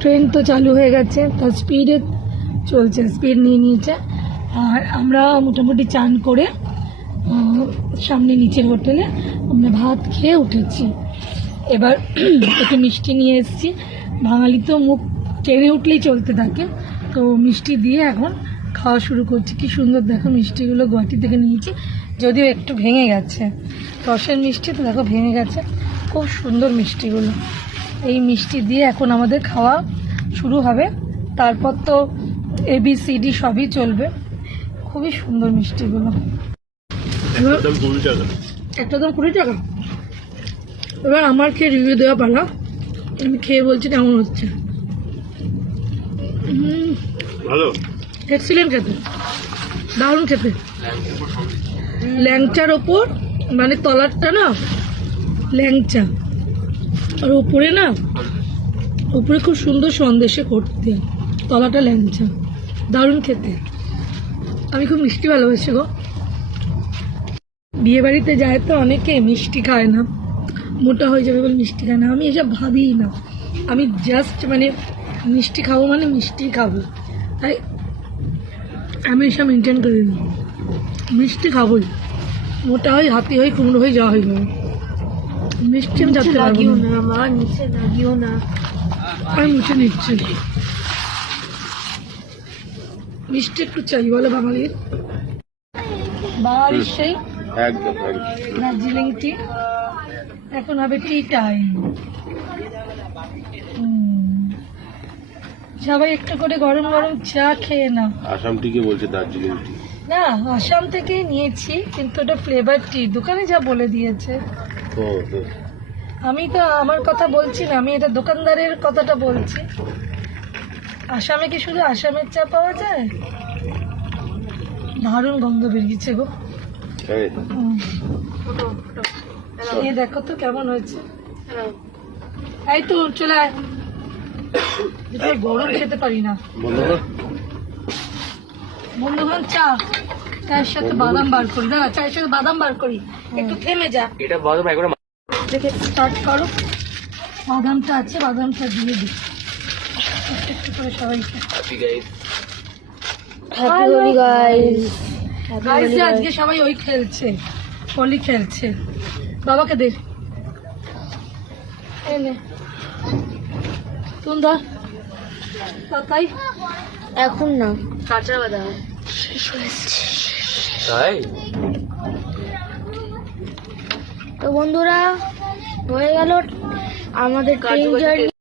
Train তো চালু হয়ে গেছে, তার স্পিডে চলছে, স্পিড নিয়ে নিয়েছে। আর আমরা মোটামুটি চান করে সামনে নিচের হোটেলে আমরা ভাত খেয়ে উঠেছি। এবার একটু মিষ্টি নিয়ে এসেছি। বাঙালি তো মুখ ট্রেনে উঠলেই চলতে থাকে, তো মিষ্টি দিয়ে এখন খাওয়া শুরু করছি। কি সুন্দর দেখো মিষ্টিগুলো গুয়াহাটি থেকে নিয়েছি, যদিও একটু ভেঙে গেছে। রসের মিষ্টি তো দেখো ভেঙে গেছে, খুব সুন্দর মিষ্টিগুলো। এই মিষ্টি দিয়ে এখন আমাদের খাওয়া শুরু হবে, তারপর তো ABCD সবই চলবে। খুবই সুন্দর মিষ্টিগুলো। একটা দাম 20 টাকা। এবার আমার খেয়ে রিভিউ দেওয়া পালা, আমি খেয়ে বলছি কেমন হচ্ছে। ভালো, এক্সিলেন্ট খেতে, দারুণ খেতে। ল্যাংচার ওপর মানে তলারটা না ল্যাংচা, আর ওপরে না ওপরে খুব সুন্দর সন্দেশে করতে, তলাটা ল্যাংচা, দারুণ খেতে। আমি খুব মিষ্টি ভালোবাসি গো। বিয়ে বাড়িতে যায় তো অনেকে মিষ্টি খায় না, মোটা হয়ে যাবে বলে মিষ্টি খায় না। আমি এসব ভাবিই না, আমি জাস্ট মানে মিষ্টি খাবো মানে মিষ্টি খাবো, তাই আমি এসব মেনটেন করি না। মিষ্টি খাবোই, মোটা হই, হাতি হই, কুমড়ো হই, যা হই না, মিষ্টি আমি যাতে লাগিও না। মা নিচে লাগিও না, আমি মুছে নিচ্ছি। মিষ্টি একটু চাই বলে বাঙালির, বাঙালির সেই একদম দার্জিলিং টি। এখন হবে টি টাইম। সবাই একটু করে গরম গরম চা খেয়ে নাও। আসাম টিকে বলছে দার্জিলিং টি। না, আসাম থেকেই নিয়েছি, কিন্তু ওটা ফ্লেভার টি, দোকানে যা বলে দিয়েছে। আমি তো আমার কথা বলছি না, আমি এটা দোকানদারের কথাটা বলছি। আসামে কি শুধু আসামের চা পাওয়া যায়? দারুণ গন্ধ বেরিয়েছে গো। খেয়ে দেখো তো কেমন হয়েছে। এই তো চলে আয়, গরম খেতে পারি না। বন্ধুগণ চা, চায়ের সাথে বাদাম বার করি, না চায়ের সাথে বাদাম বার করি। একটু থেমে যা, এটা বাদাম একবার দেখে স্টার্ট করো। বাদামটা আছে, বাদামটা দিয়ে দিই একটু করে সবাইকে। আজকে সবাই ওই খেলছে, হোলি খেলছে। বাবাকে দে, সুন্দর তাই এখন না, কাঁচা বাদাম তাই। তো বন্ধুরা হয়ে গেল আমাদের ট্রেন জার্নি।